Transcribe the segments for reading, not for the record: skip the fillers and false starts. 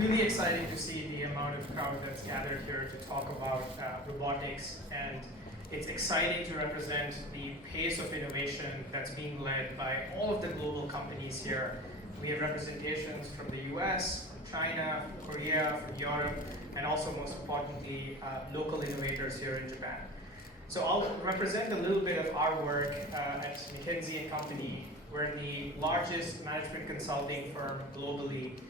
really exciting to see the amount of crowd that's gathered here to talk about robotics, and it's exciting to represent the pace of innovation that's being led by all of the global companies here. We have representations from the US, from China, from Korea, from Europe, and also most importantly, local innovators here in Japan. So I'll represent a little bit of our work at McKinsey and Company. We're the largest management consulting firm globally.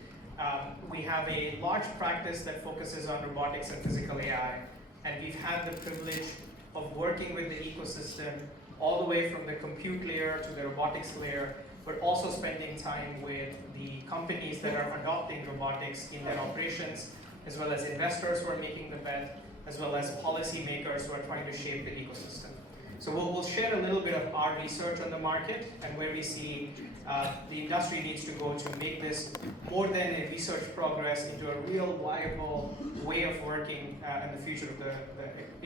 We have a large practice that focuses on robotics and physical AI, and we've had the privilege of working with the ecosystem all the way from the compute layer to the robotics layer, but also spending time with the companies that are adopting robotics in their operations, as well as investors who are making the bet, as well as policymakers who are trying to shape the ecosystem. So we'll share a little bit of our research on the market and where we see the industry needs to go to make this more than a research progress into a real viable way of working in the future of the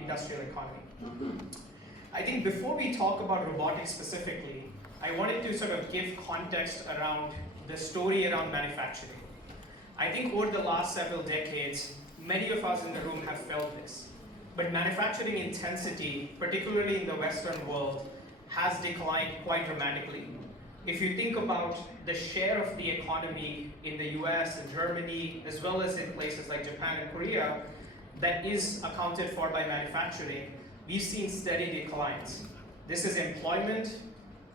industrial economy. I think before we talk about robotics specifically, I wanted to sort of give context around the story around manufacturing. I think over the last several decades, many of us in the room have felt this. But manufacturing intensity, particularly in the Western world, has declined quite dramatically. If you think about the share of the economy in the US and Germany, as well as in places like Japan and Korea, that is accounted for by manufacturing, we've seen steady declines. This is employment,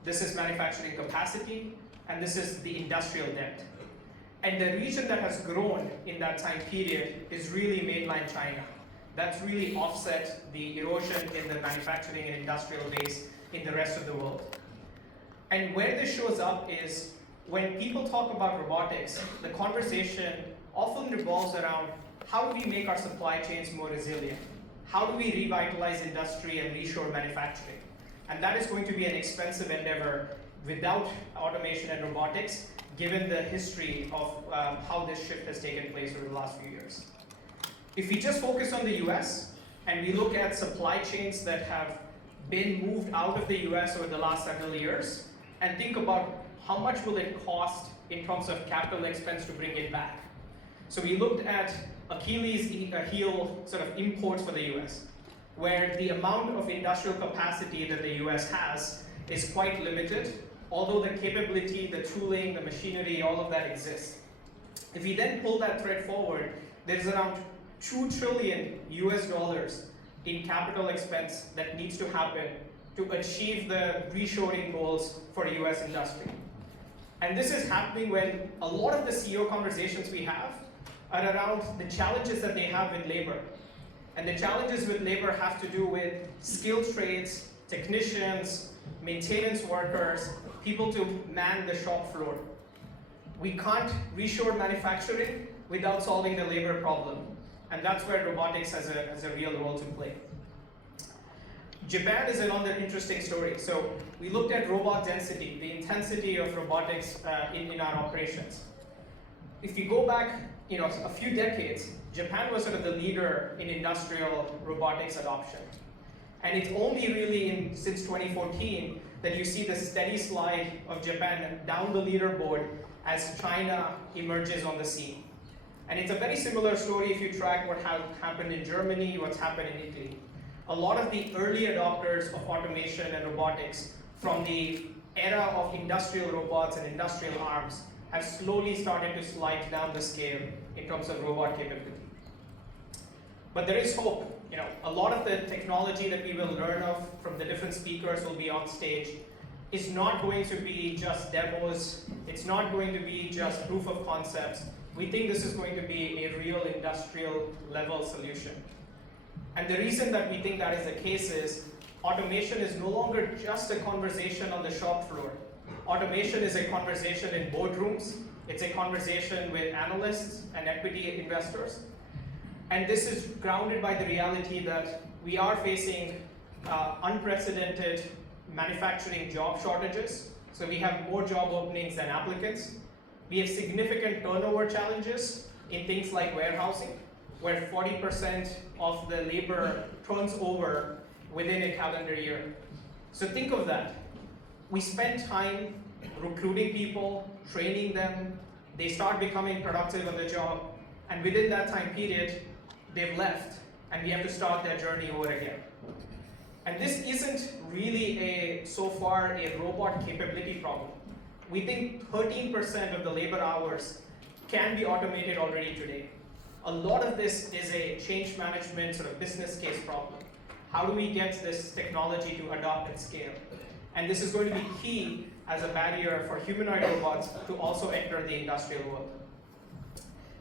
this is manufacturing capacity, and this is the industrial debt. And the region that has grown in that time period is really mainland China. That's really offset the erosion in the manufacturing and industrial base in the rest of the world. And where this shows up is when people talk about robotics, the conversation often revolves around how do we make our supply chains more resilient? How do we revitalize industry and reshore manufacturing? And that is going to be an expensive endeavor without automation and robotics, given the history of how this shift has taken place over the last few years. If we just focus on the US and we look at supply chains that have been moved out of the US over the last several years and think about how much will it cost in terms of capital expense to bring it back. So we looked at Achilles heel sort of imports for the US, where the amount of industrial capacity that the US has is quite limited, although the capability, the tooling, the machinery, all of that exists. If we then pull that thread forward, there's around $2 trillion US in capital expense that needs to happen to achieve the reshoring goals for US industry. And this is happening when a lot of the CEO conversations we have are around the challenges that they have with labor. And the challenges with labor have to do with skilled trades, technicians, maintenance workers, people to man the shop floor. We can't reshore manufacturing without solving the labor problem. And that's where robotics has a real role to play. Japan is another interesting story. So we looked at robot density, the intensity of robotics in our operations. If you go back a few decades, Japan was sort of the leader in industrial robotics adoption. And it's only really since 2014 that you see the steady slide of Japan down the leaderboard as China emerges on the scene. And it's a very similar story if you track what happened in Germany, what's happened in Italy. A lot of the early adopters of automation and robotics from the era of industrial robots and industrial arms have slowly started to slide down the scale in terms of robot capability. But there is hope. A lot of the technology that we will learn of from the different speakers will be on stage is not going to be just demos. It's not going to be just proof of concepts. We think this is going to be a real industrial level solution. And the reason that we think that is the case is automation is no longer just a conversation on the shop floor. Automation is a conversation in boardrooms. It's a conversation with analysts and equity investors. And this is grounded by the reality that we are facing unprecedented manufacturing job shortages. So we have more job openings than applicants. We have significant turnover challenges in things like warehousing, where 40% of the labor turns over within a calendar year. So think of that. We spend time recruiting people, training them, they start becoming productive on the job, And within that time period, they've left, and we have to start their journey over again. And this isn't really so far a robot capability problem. We think 13% of the labor hours can be automated already today. A lot of this is a change management sort of business case problem. How do we get this technology to adopt at scale? And this is going to be key as a barrier for humanoid robots to also enter the industrial world.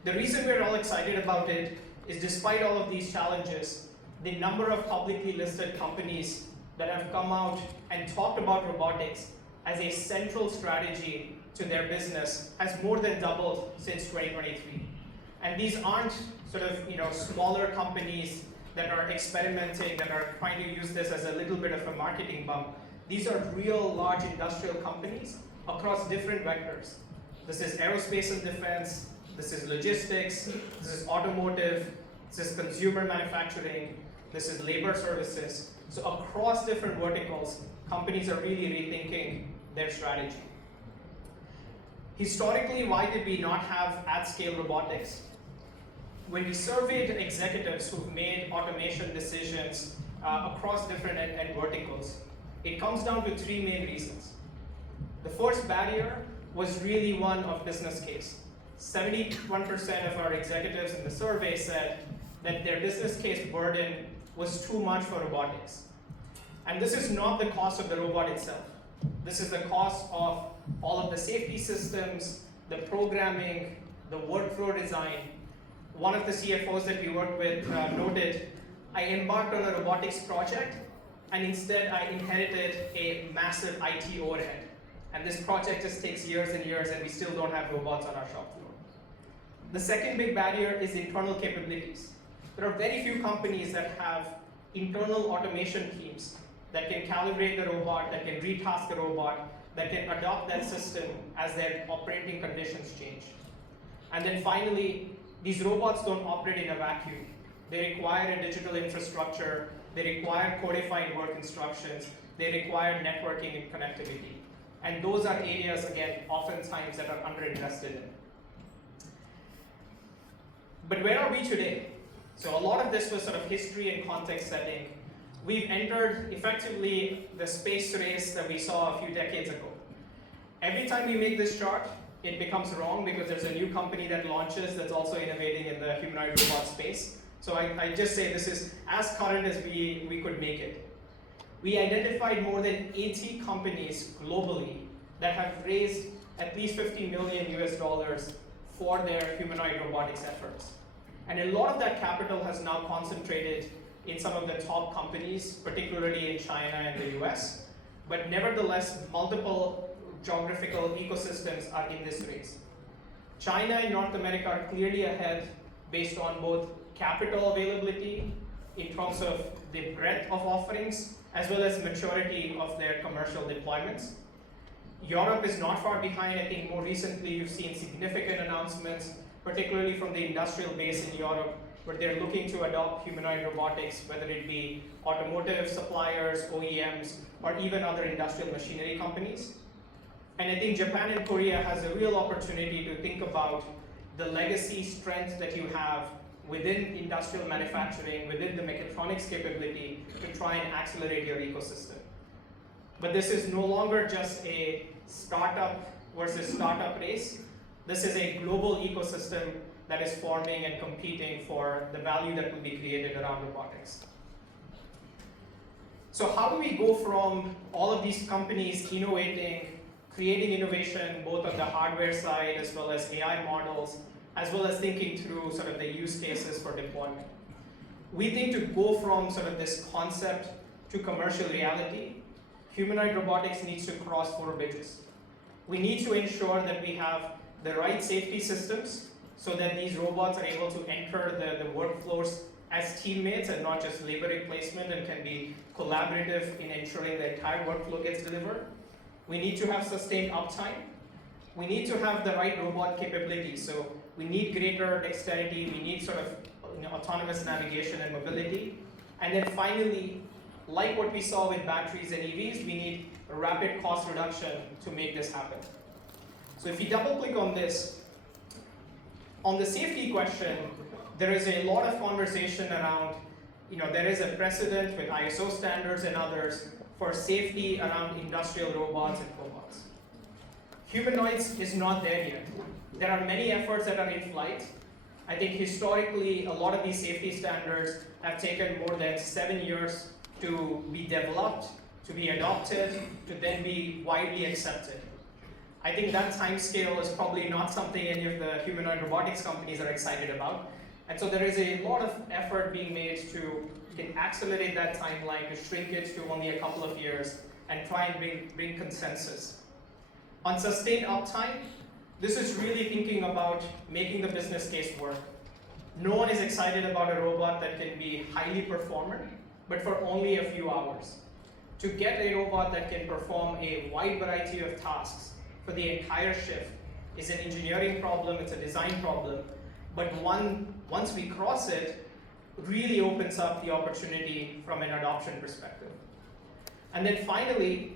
The reason we're all excited about it is despite all of these challenges, the number of publicly listed companies that have come out and talked about robotics as a central strategy to their business has more than doubled since 2023. And these aren't sort of smaller companies that are experimenting, that are trying to use this as a little bit of a marketing bump. These are real large industrial companies across different vectors. This is aerospace and defense, this is logistics, this is automotive, this is consumer manufacturing, this is labor services. So across different verticals, companies are really rethinking their strategy. Historically, why did we not have at-scale robotics? When we surveyed executives who've made automation decisions across different end verticals, it comes down to three main reasons. The first barrier was really one of business case. 71% of our executives in the survey said that their business case burden was too much for robotics. And this is not the cost of the robot itself. This is the cost of all of the safety systems, the programming, the workflow design. One of the CFOs that we worked with noted, I embarked on a robotics project, and instead I inherited a massive IT overhead. And this project just takes years and years, and we still don't have robots on our shop floor. The second big barrier is internal capabilities. There are very few companies that have internal automation teams that can calibrate the robot, that can retask the robot, that can adopt that system as their operating conditions change. And then finally, these robots don't operate in a vacuum. They require a digital infrastructure, they require codified work instructions, they require networking and connectivity. And those are areas, again, oftentimes that are underinvested in. But where are we today? So a lot of this was sort of history and context setting. We've entered effectively the space race that we saw a few decades ago. Every time we make this chart, it becomes wrong because there's a new company that launches that's also innovating in the humanoid robot space. So I just say this is as current as we could make it. We identified more than 80 companies globally that have raised at least $50 million US for their humanoid robotics efforts. And a lot of that capital has now concentrated in some of the top companies, particularly in China and the US. But nevertheless, multiple geographical ecosystems are in this race. China and North America are clearly ahead based on both capital availability in terms of the breadth of offerings, as well as maturity of their commercial deployments. Europe is not far behind. I think more recently you've seen significant announcements, particularly from the industrial base in Europe, where they're looking to adopt humanoid robotics, whether it be automotive suppliers, OEMs, or even other industrial machinery companies. And I think Japan and Korea has a real opportunity to think about the legacy strength that you have within industrial manufacturing, within the mechatronics capability to try and accelerate your ecosystem. But this is no longer just a startup versus startup race. This is a global ecosystem that is forming and competing for the value that will be created around robotics. So how do we go from all of these companies innovating, creating innovation both on the hardware side as well as AI models, as well as thinking through sort of the use cases for deployment? We think to go from sort of this concept to commercial reality, humanoid robotics needs to cross 4 bridges. We need to ensure that we have the right safety systems so that these robots are able to enter the workflows as teammates and not just labor replacement, and can be collaborative in ensuring the entire workflow gets delivered. We need to have sustained uptime. We need to have the right robot capabilities. So we need greater dexterity. We need sort of autonomous navigation and mobility. And then finally, like what we saw with batteries and EVs, we need a rapid cost reduction to make this happen. So if you double click on this, On the safety question, there is a lot of conversation around, there is a precedent with ISO standards and others for safety around industrial robots and cobots. Humanoids is not there yet. There are many efforts that are in flight. I think historically, a lot of these safety standards have taken more than 7 years to be developed, to be adopted, to then be widely accepted. I think that time scale is probably not something any of the humanoid robotics companies are excited about. And so there is a lot of effort being made to accelerate that timeline, to shrink it to only a couple of years, and try and bring consensus. On sustained uptime, this is really thinking about making the business case work. No one is excited about a robot that can be highly performant, but for only a few hours. To get a robot that can perform a wide variety of tasks for the entire shift is an engineering problem, it's a design problem, but once we cross it, really opens up the opportunity from an adoption perspective. And then finally,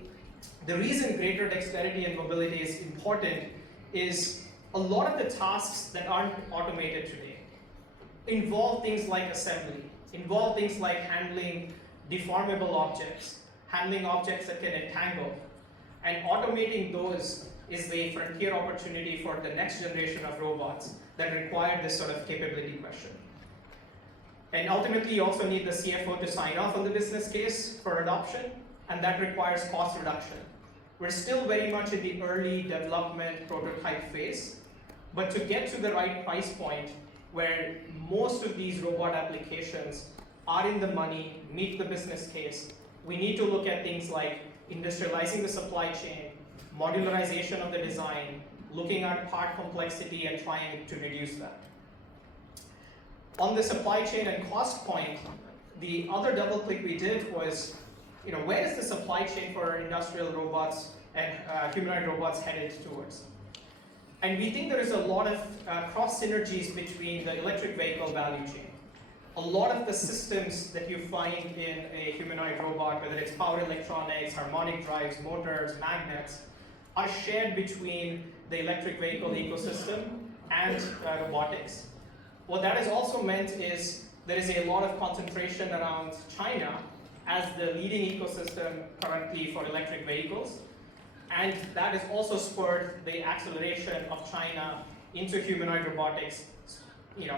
the reason greater dexterity and mobility is important is a lot of the tasks that aren't automated today involve things like assembly, involve things like handling deformable objects, handling objects that can entangle, and automating those is the frontier opportunity for the next generation of robots that require this sort of capability question. And ultimately, you also need the CFO to sign off on the business case for adoption, and that requires cost reduction. We're still very much in the early development prototype phase, but to get to the right price point where most of these robot applications are in the money, meet the business case, we need to look at things like industrializing the supply chain, modularization of the design, looking at part complexity and trying to reduce that. On the supply chain and cost point, the other double click we did was, where is the supply chain for industrial robots and humanoid robots headed towards? And we think there is a lot of cross synergies between the electric vehicle value chain. A lot of the systems that you find in a humanoid robot, whether it's power electronics, harmonic drives, motors, magnets, are shared between the electric vehicle ecosystem and robotics. What that has also meant is there is a lot of concentration around China as the leading ecosystem currently for electric vehicles. And that has also spurred the acceleration of China into humanoid robotics,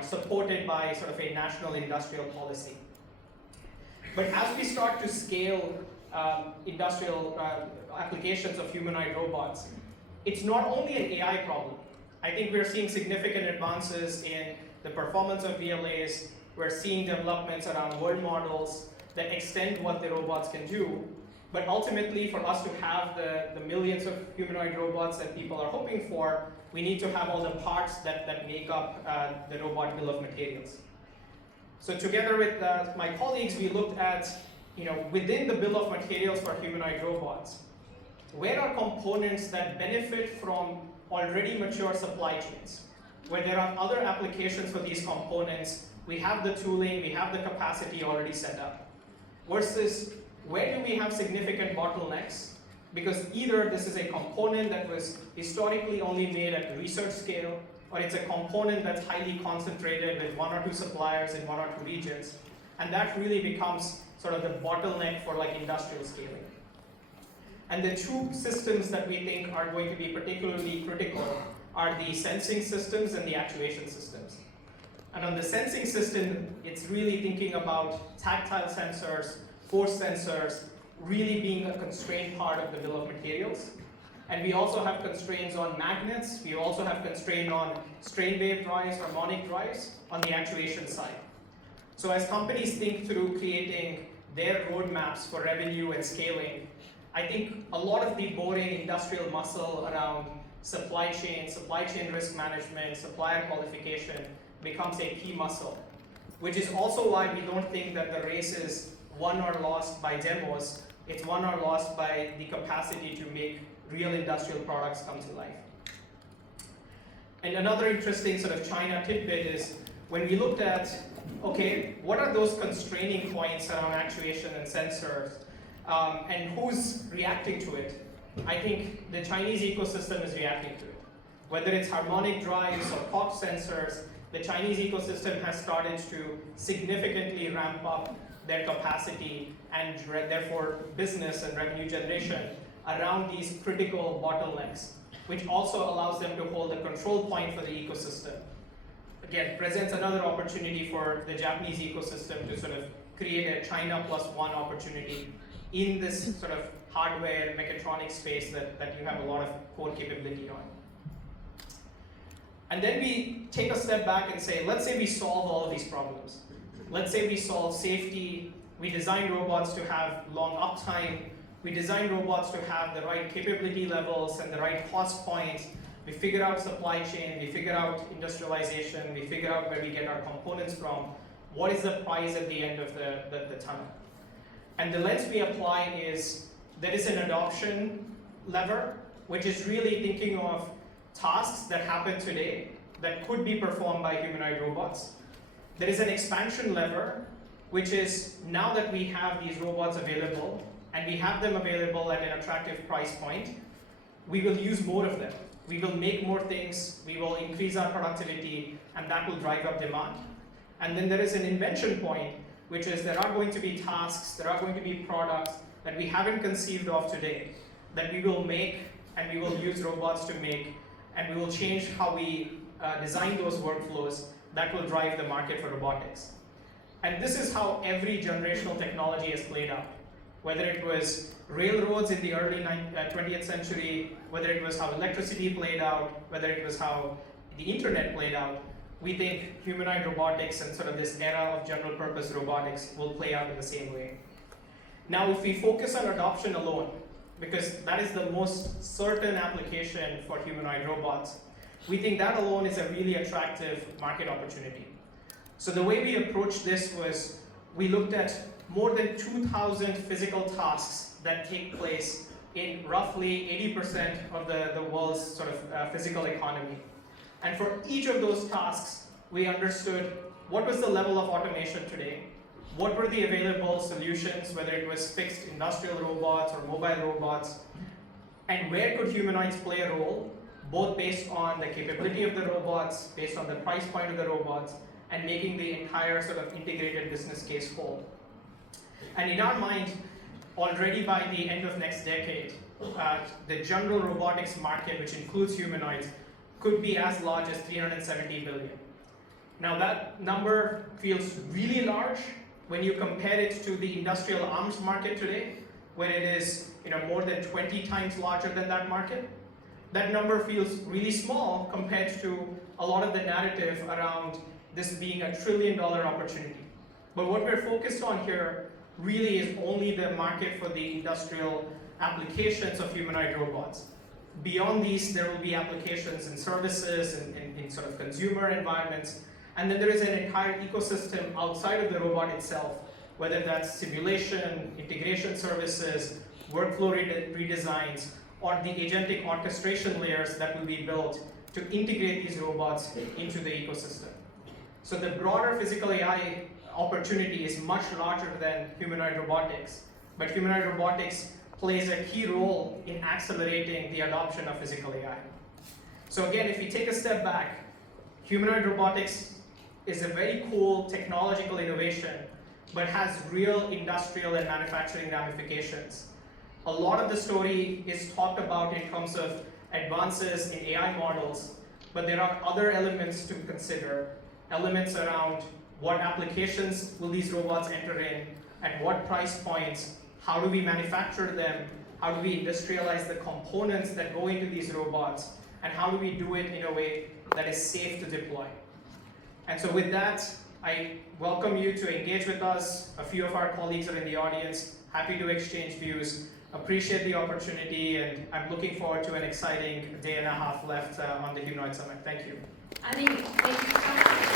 supported by sort of a national industrial policy. But as we start to scale industrial applications of humanoid robots, it's not only an AI problem. I think we're seeing significant advances in the performance of VLAs. We're seeing developments around world models that extend what the robots can do. But ultimately, for us to have the millions of humanoid robots that people are hoping for, we need to have all the parts that make up the robot bill of materials. So together with my colleagues, we looked at, within the bill of materials for humanoid robots, where are components that benefit from already mature supply chains, where there are other applications for these components, we have the tooling, we have the capacity already set up, versus where do we have significant bottlenecks? Because either this is a component that was historically only made at research scale, or it's a component that's highly concentrated with 1 or 2 suppliers in 1 or 2 regions. And that really becomes sort of the bottleneck for industrial scaling. And the 2 systems that we think are going to be particularly critical are the sensing systems and the actuation systems. And on the sensing system, it's really thinking about tactile sensors, force sensors, really being a constrained part of the bill of materials. And we also have constraints on magnets. We also have constraint on strain wave drives, harmonic drives on the actuation side. So as companies think through creating their roadmaps for revenue and scaling, I think a lot of the boring industrial muscle around supply chain risk management, supplier qualification becomes a key muscle, which is also why we don't think that the race is won or lost by demos. It's won or lost by the capacity to make real industrial products come to life. And another interesting sort of China tidbit is when we looked at, okay, what are those constraining points around actuation and sensors, and who's reacting to it? I think the Chinese ecosystem is reacting to it. Whether it's harmonic drives or pop sensors, the Chinese ecosystem has started to significantly ramp up their capacity and therefore business and revenue generation around these critical bottlenecks, which also allows them to hold a control point for the ecosystem. Again, presents another opportunity for the Japanese ecosystem to sort of create a China plus one opportunity in this sort of hardware mechatronics space that you have a lot of core capability on. And then we take a step back and say, let's say we solve all of these problems. Let's say we solve safety, we design robots to have long uptime, we design robots to have the right capability levels and the right cost points, we figure out supply chain, we figure out industrialization, we figure out where we get our components from, what is the price at the end of the tunnel. And the lens we apply is, there is an adoption lever, which is really thinking of tasks that happen today that could be performed by humanoid robots. There is an expansion lever, which is now that we have these robots available, and we have them available at an attractive price point, we will use more of them. We will make more things, we will increase our productivity, and that will drive up demand. And then there is an invention point, which is there are going to be tasks, there are going to be products that we haven't conceived of today, that we will make and we will use robots to make, and we will change how we design those workflows that will drive the market for robotics. And this is how every generational technology has played out. Whether it was railroads in the early 20th century, whether it was how electricity played out, whether it was how the internet played out, we think humanoid robotics and sort of this era of general purpose robotics will play out in the same way. Now, if we focus on adoption alone, because that is the most certain application for humanoid robots, we think that alone is a really attractive market opportunity. So the way we approached this was, we looked at more than 2,000 physical tasks that take place in roughly 80% of the world's sort of physical economy. And for each of those tasks, we understood what was the level of automation today, what were the available solutions, whether it was fixed industrial robots or mobile robots, and where could humanoids play a role, both based on the capability of the robots, based on the price point of the robots, and making the entire sort of integrated business case whole. And in our mind, already by the end of next decade, the general robotics market, which includes humanoids, could be as large as 370 billion. Now that number feels really large when you compare it to the industrial arms market today, where it is more than 20 times larger than that market. That number feels really small compared to a lot of the narrative around this being a $1 trillion opportunity. But what we're focused on here really is only the market for the industrial applications of humanoid robots. Beyond these, there will be applications in services and in sort of consumer environments. And then there is an entire ecosystem outside of the robot itself, whether that's simulation, integration services, workflow redesigns, or the agentic orchestration layers that will be built to integrate these robots into the ecosystem. So the broader physical AI opportunity is much larger than humanoid robotics, but humanoid robotics plays a key role in accelerating the adoption of physical AI. So again, if we take a step back, humanoid robotics is a very cool technological innovation, but has real industrial and manufacturing ramifications. A lot of the story is talked about in terms of advances in AI models, but there are other elements to consider. Elements around what applications will these robots enter in, at what price points, how do we manufacture them, how do we industrialize the components that go into these robots, and how do we do it in a way that is safe to deploy. And so with that, I welcome you to engage with us. A few of our colleagues are in the audience, happy to exchange views. Appreciate the opportunity, and I'm looking forward to an exciting day and a half left on the Humanoid Summit. Thank you. Thank you so much.